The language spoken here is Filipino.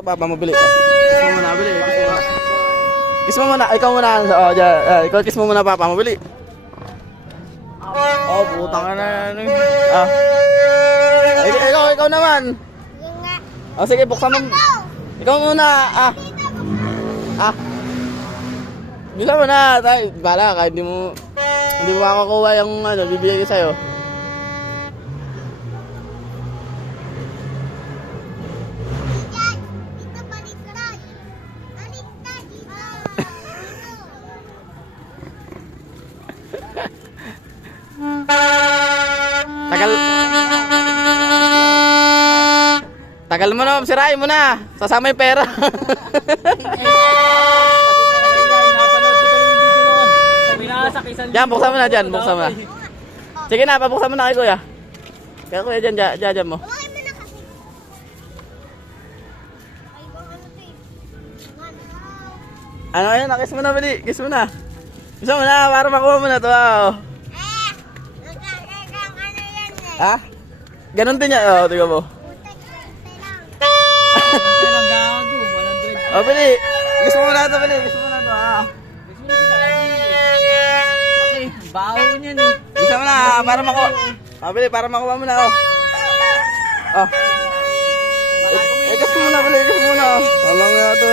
Ito, papa mo, bili. Kiss mo muna, bili. Kiss mo muna. Kiss mo muna. Ikaw muna. Oh, dyan. Ikaw, kiss mo muna, papa mo, bili. Oh, putang ka na. Ah. Ikaw naman. Oh, sige, buksan mo. Ikaw muna. Ah. Ah. Bisa mo na. Bala ka, hindi mo makakuha yung bibigay ko sa'yo. Tagal mo na, sirain mo na. Sasama yung pera. Diyan, buksan mo na dyan. Buksan mo na. Sige na, pabuksan mo na kay kuya. Kaya kuya dyan mo. Ano yun? Kiss mo na, Bili. Kiss mo na. Kiss mo na, para makuha mo na ito. Ha? Ganon din niya. Oo, tingnan mo. Oh, Bili. Kiss mo na ito, Bili. Kiss mo na ito. Okay, baho niyan eh. Kiss mo na, para makuha. Oh, Bili, para makuha mo na. Oh. Kiss mo na, Bili. Kiss mo na. Alam nga ito.